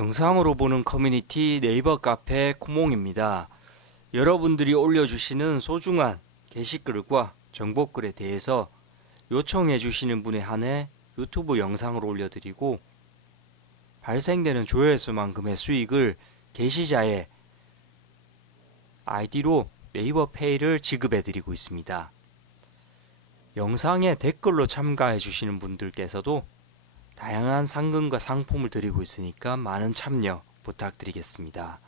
영상으로 보는 커뮤니티 네이버 카페 코몽입니다. 여러분들이 올려주시는 소중한 게시글과 정보글에 대해서 요청해 주시는 분에 한해 유튜브 영상을 올려드리고 발생되는 조회수만큼의 수익을 게시자의 아이디로 네이버 페이를 지급해 드리고 있습니다. 영상에 댓글로 참가해 주시는 분들께서도 다양한 상금과 상품을 드리고 있으니까 많은 참여 부탁드리겠습니다.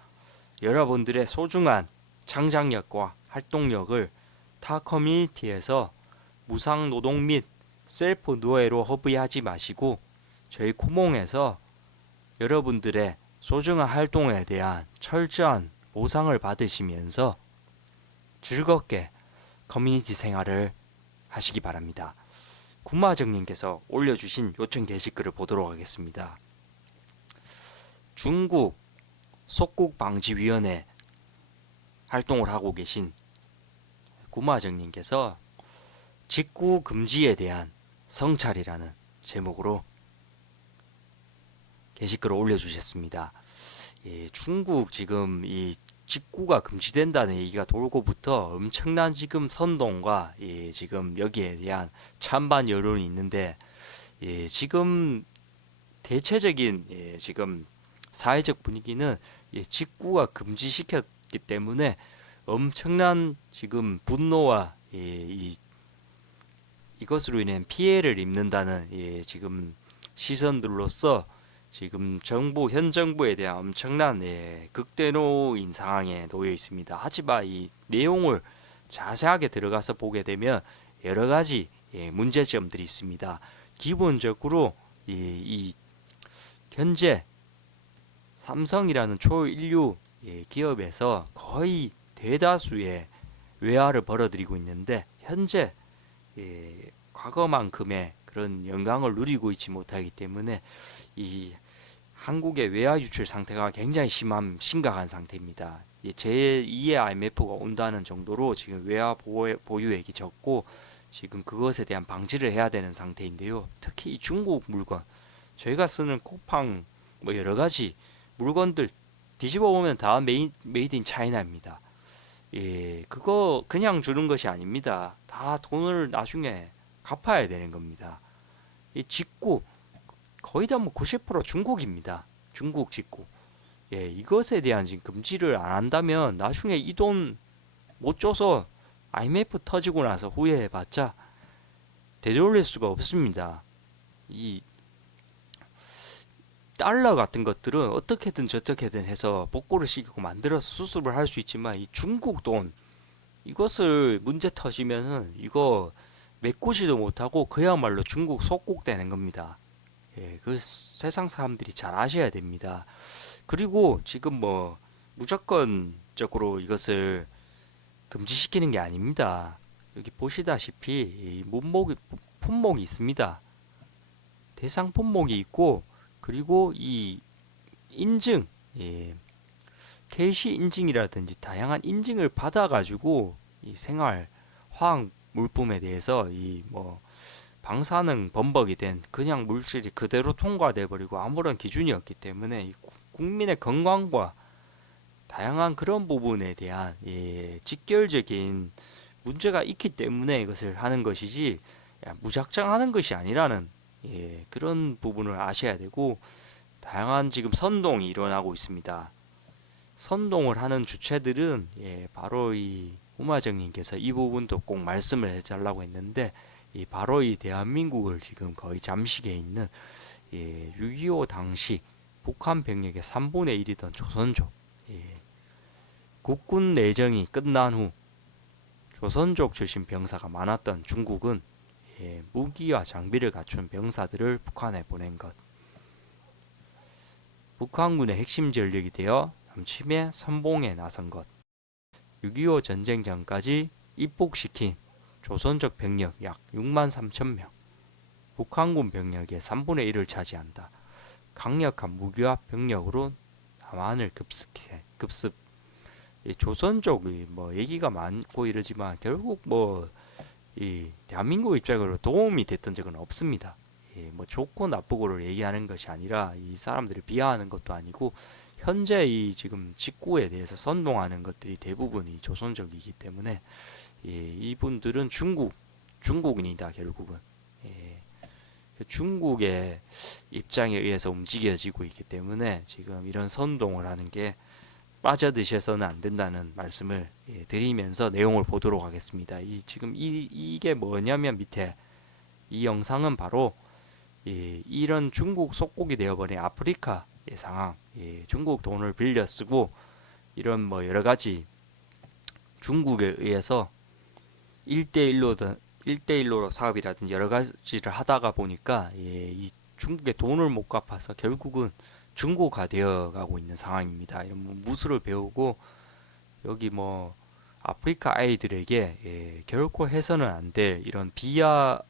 여러분들의 소중한 창작력과 활동력을 타 커뮤니티에서 무상노동 및 셀프 노예로 허비하지 마시고 저희 코몽에서 여러분들의 소중한 활동에 대한 철저한 보상을 받으시면서 즐겁게 커뮤니티 생활을 하시기 바랍니다. 구마정님께서 올려주신 요청 게시글을 보도록 하겠습니다. 중국 속국방지위원회 활동을 하고 계신 구마정님께서 직구 금지에 대한 성찰이라는 제목으로 게시글을 올려주셨습니다. 중국 지금 이 직구가 금지된다는 얘기가 돌고부터 엄청난 지금 선동과 지금 여기에 대한 찬반 여론이 있는데 지금 대체적인 지금 사회적 분위기는 직구가 금지시켰기 때문에 엄청난 지금 분노와 이것으로 인한 피해를 입는다는 지금 시선들로서 지금 현 정부에 대한 엄청난 극대노인 상황에 놓여 있습니다. 하지만 이 내용을 자세하게 들어가서 보게 되면 여러 가지 문제점들이 있습니다. 기본적으로 이 현재 삼성이라는 초인류 기업에서 거의 대다수의 외화를 벌어들이고 있는데 현재 과거만큼의 그런 영광을 누리고 있지 못하기 때문에 이 한국의 외화 유출 상태가 굉장히 심각한 상태입니다. 제2의 IMF가 온다는 정도로 지금 외화 보유액이 적고 지금 그것에 대한 방지를 해야 되는 상태인데요. 특히 이 중국 물건, 저희가 쓰는 쿠팡 뭐 여러 가지 물건들 뒤집어 보면 다 메이드 인 차이나입니다. 그거 그냥 주는 것이 아닙니다. 다 돈을 나중에 갚아야 되는 겁니다. 이 직구 거의 다 뭐 90% 중국입니다. 중국 직구. 이것에 대한 지금 금지를 안 한다면 나중에 이 돈 못 줘서 IMF 터지고 나서 후회해봤자 되돌릴 수가 없습니다. 이 달러 같은 것들은 어떻게든 저떻게든 해서 복구를 시키고 만들어서 수습을 할 수 있지만 이 중국 돈 이것을 문제 터지면은 이거 메꾸지도 못하고 그야말로 중국 속국되는 겁니다. 그 세상 사람들이 잘 아셔야 됩니다. 그리고 지금 뭐 무조건적으로 이것을 금지시키는 게 아닙니다. 여기 보시다시피 이 품목이 있습니다. 대상 품목이 있고 그리고 이 인증, KC 인증이라든지 다양한 인증을 받아가지고 이 생활 화학 물품에 대해서 이 뭐 방사능 범벅이 된 그냥 물질이 그대로 통과돼 버리고 아무런 기준이 없기 때문에 이 국민의 건강과 다양한 그런 부분에 대한 직결적인 문제가 있기 때문에 이것을 하는 것이지 무작정 하는 것이 아니라는 그런 부분을 아셔야 되고 다양한 지금 선동이 일어나고 있습니다. 선동을 하는 주체들은 바로 이 우마정님께서 이 부분도 꼭 말씀을 해달라고 했는데 바로 이 대한민국을 지금 거의 잠식해 있는 6.25 당시 북한 병력의 3분의 1이던 조선족 국군 내정이 끝난 후 조선족 출신 병사가 많았던 중국은 무기와 장비를 갖춘 병사들을 북한에 보낸 것, 북한군의 핵심 전력이 되어 남침해 선봉에 나선 것, 6.25 전쟁 전까지 입복시킨 조선족 병력 약 6만 3천 명, 북한군 병력의 3분의 1을 차지한다. 강력한 무기와 병력으로 남한을 급습. 조선족이 뭐 얘기가 많고 이러지만 결국 뭐 이 대한민국 입장으로 도움이 됐던 적은 없습니다. 뭐 좋고 나쁘고를 얘기하는 것이 아니라 이 사람들을 비하하는 것도 아니고 현재 이 지금 직구에 대해서 선동하는 것들이 대부분이 조선족이기 때문에 이분들은 중국인이다 결국은. 예, 중국의 입장에 의해서 움직여지고 있기 때문에 지금 이런 선동을 하는 게 빠져드셔서는 안 된다는 말씀을 드리면서 내용을 보도록 하겠습니다. 지금 이게 뭐냐면 밑에 이 영상은 바로 이런 중국 속국이 되어버린 아프리카의 상황, 중국 돈을 빌려 쓰고 이런 뭐 여러 가지 중국에 의해서 1대1로 사업이라든지 여러 가지를 하다가 보니까 이 중국의 돈을 못 갚아서 결국은 중고가 되어 가고 있는 상황입니다. 이런 뭐 무술을 배우고 여기 뭐 아프리카 아이들에게 결코 해서는 안 될 이런 비하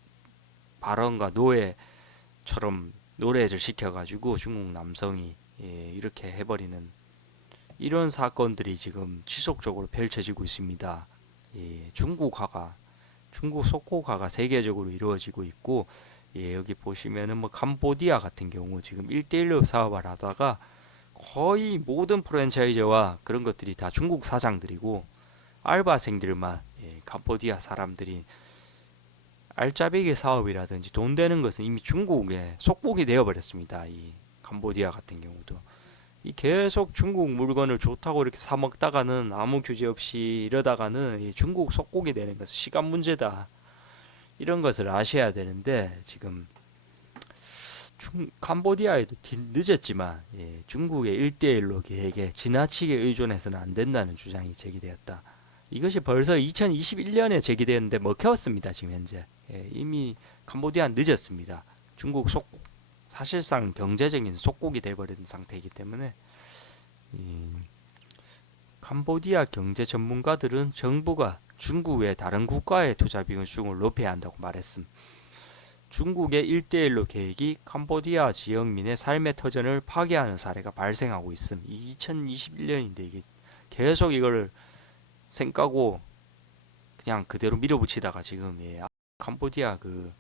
발언과 노예처럼 노래를 시켜가지고 중국 남성이 이렇게 해버리는 이런 사건들이 지금 지속적으로 펼쳐지고 있습니다. 중국 속고가가 세계적으로 이루어지고 있고 여기 보시면은 뭐 캄보디아 같은 경우 지금 1대1로 사업을 하다가 거의 모든 프랜차이즈와 그런 것들이 다 중국 사장들이고 알바생들만 캄보디아 사람들이 알짜배기 사업이라든지 돈 되는 것은 이미 중국에 속국이 되어버렸습니다. 이 캄보디아 같은 경우도 이 계속 중국 물건을 좋다고 이렇게 사 먹다가는 아무 규제 없이 이러다가는 이 중국 속국이 되는 것은 시간 문제다. 이런 것을 아셔야 되는데 지금 캄보디아에도 늦었지만 중국의 1대1로 계획에 지나치게 의존해서는 안 된다는 주장이 제기되었다. 이것이 벌써 2021년에 제기되었는데 먹혔습니다. 지금 현재 이미 캄보디아는 늦었습니다. 중국 속국 사실상 경제적인 속국이 돼버린 상태이기 때문에 캄보디아 경제 전문가들은 정부가 중국 외 다른 국가의 투자 비중을 높여야 한다고 말했음. 중국의 1대1로 계획이 캄보디아 지역민의 삶의 터전을 파괴하는 사례가 발생하고 있음. 2021년인데 이게 계속 이걸 생까고 그냥 그대로 밀어붙이다가 지금 캄보디아 그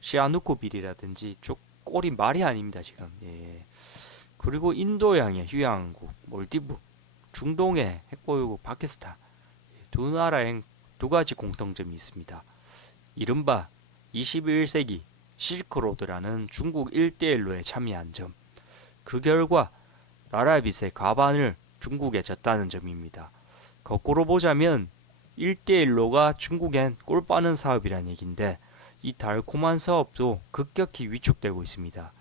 시아누쿠빌이라든지 쪽 꼴이 말이 아닙니다 지금. 그리고 인도양의 휴양국 몰디브, 중동의 핵보유국 파키스탄 두 나라엔 두 가지 공통점이 있습니다. 이른바 21세기 실크로드라는 중국 1대1로에 참여한 점, 그 결과 나라 빚의 과반을 중국에 졌다는 점입니다. 거꾸로 보자면 1대1로가 중국엔 꼴 빠는 사업이란 얘기인데 이 달콤한 사업도 급격히 위축되고 있습니다.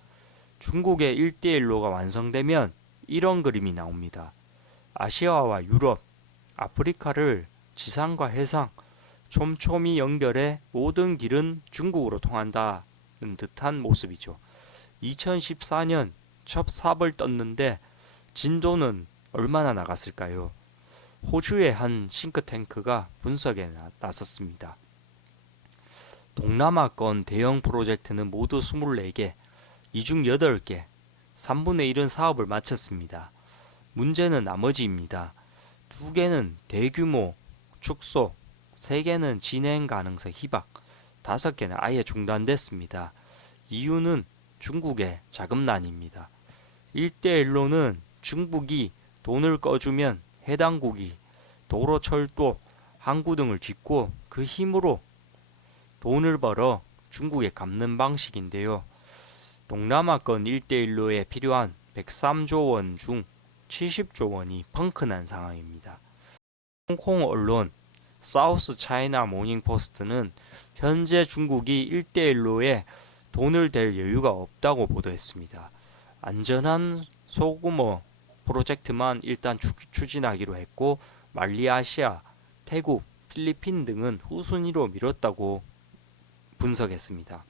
중국의 1대1로가 완성되면 이런 그림이 나옵니다. 아시아와 유럽, 아프리카를 지상과 해상, 촘촘히 연결해 모든 길은 중국으로 통한다는 듯한 모습이죠. 2014년 첫 삽을 떴는데 진도는 얼마나 나갔을까요? 호주의 한 싱크탱크가 분석에 나섰습니다. 동남아권 대형 프로젝트는 모두 24개, 이 중 8개, 3분의 1은 사업을 마쳤습니다. 문제는 나머지입니다. 2개는 대규모 축소, 3개는 진행 가능성 희박, 5개는 아예 중단됐습니다. 이유는 중국의 자금난입니다. 1대1로는 중국이 돈을 꺼주면 해당국이 도로, 철도, 항구 등을 짓고 그 힘으로 돈을 벌어 중국에 갚는 방식인데요. 동남아권 1대1로에 필요한 103조 원 중 70조 원이 펑크난 상황입니다. 홍콩 언론 사우스 차이나 모닝 포스트는 현재 중국이 1대1로에 돈을 댈 여유가 없다고 보도했습니다. 안전한 소규모 프로젝트만 일단 추진하기로 했고 말리아시아, 태국, 필리핀 등은 후순위로 미뤘다고 분석했습니다.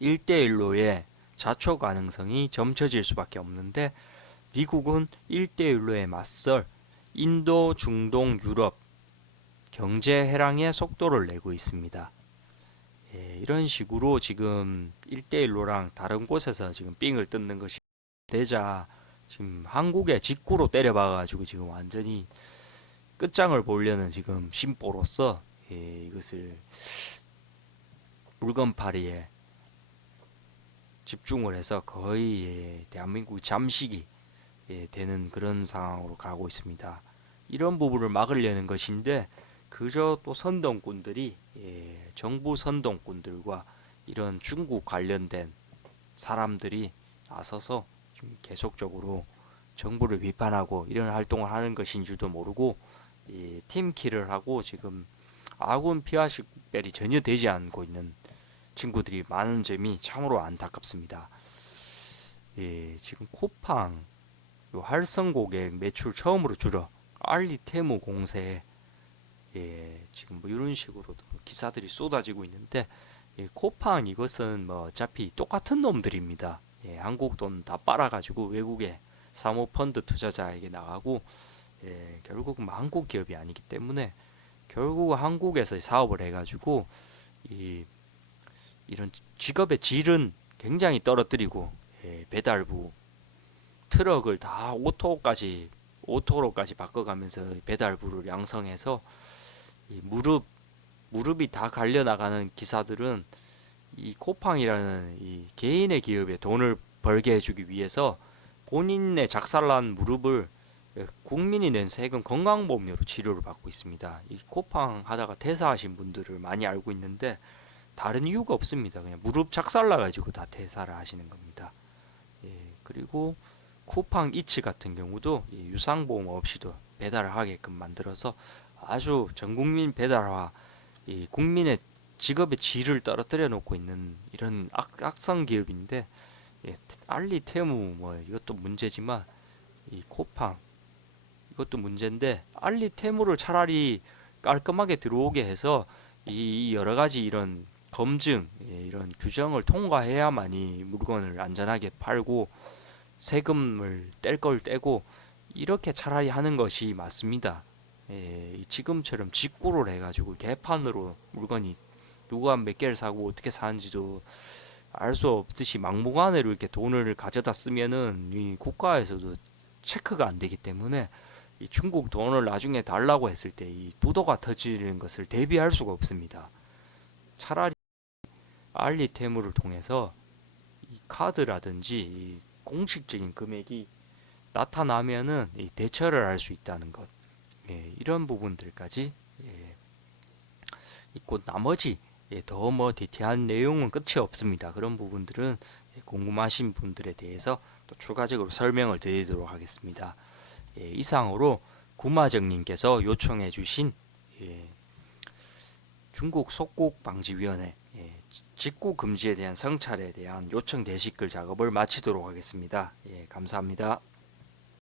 1대1로의 자초 가능성이 점쳐질 수밖에 없는데 미국은 1대1로에 맞설 인도, 중동, 유럽 경제 해랑의 속도를 내고 있습니다. 이런 식으로 지금 1대1로랑 다른 곳에서 지금 삥을 뜯는 것이 되자 지금 한국에 직구로 때려박아가지고 지금 완전히 끝장을 보려는 지금 심보로서 이것을 물건파리에 집중을 해서 거의 대한민국이 잠식이 되는 그런 상황으로 가고 있습니다. 이런 부분을 막으려는 것인데 그저 또 선동꾼들이 정부 선동꾼들과 이런 중국 관련된 사람들이 나서서 좀 계속적으로 정부를 비판하고 이런 활동을 하는 것인 줄도 모르고 팀킬을 하고 지금 아군 피와 식별이 전혀 되지 않고 있는 친구들이 많은 점이 참으로 안타깝습니다. 지금 쿠팡 활성 고객 매출 처음으로 줄여 알리 테무 공세 지금 뭐 이런 식으로도 기사들이 쏟아지고 있는데 쿠팡 이것은 뭐 어차피 똑같은 놈들입니다. 한국 돈 다 빨아가지고 외국에 사모펀드 투자자에게 나가고 결국은 뭐 한국 기업이 아니기 때문에 결국 한국에서 사업을 해가지고 이런 직업의 질은 굉장히 떨어뜨리고 배달부 트럭을 다 오토로까지 바꿔가면서 배달부를 양성해서 이 무릎이 다 갈려 나가는 기사들은 이 코팡이라는 이 개인의 기업에 돈을 벌게 해주기 위해서 본인의 작살난 무릎을 국민이 낸 세금 건강보험료로 치료를 받고 있습니다. 이 코팡 하다가 퇴사하신 분들을 많이 알고 있는데 다른 이유가 없습니다. 그냥 무릎 작살나 가지고 다 퇴사를 하시는 겁니다. 그리고 쿠팡 이츠 같은 경우도 유상보험 없이도 배달을 하게끔 만들어서 아주 전국민 배달화, 국민의 직업의 질을 떨어뜨려 놓고 있는 이런 악성 기업인데 알리, 테무 뭐 이것도 문제지만 이 쿠팡 이것도 문제인데 알리, 테무를 차라리 깔끔하게 들어오게 해서 이 여러 가지 이런 검증, 이런 규정을 통과해야만이 물건을 안전하게 팔고 세금을 뗄 걸 떼고 이렇게 차라리 하는 것이 맞습니다. 지금처럼 직구를 해가지고 개판으로 물건이 누가 몇 개를 사고 어떻게 사는지도 알 수 없듯이 막무가내로 이렇게 돈을 가져다 쓰면은 이 국가에서도 체크가 안 되기 때문에 이 중국 돈을 나중에 달라고 했을 때 이 부도가 터지는 것을 대비할 수가 없습니다. 차라리 알리테무를 통해서 이 카드라든지 이 공식적인 금액이 나타나면은 이 대처를 할 수 있다는 것, 이런 부분들까지 있고 나머지 더 뭐 디테일한 내용은 끝이 없습니다. 그런 부분들은 궁금하신 분들에 대해서 또 추가적으로 설명을 드리도록 하겠습니다. 이상으로 구마정님께서 요청해주신 중국 속국방지위원회 직구 금지에 대한 성찰에 대한 요청 게시글 작업을 마치도록 하겠습니다. 감사합니다.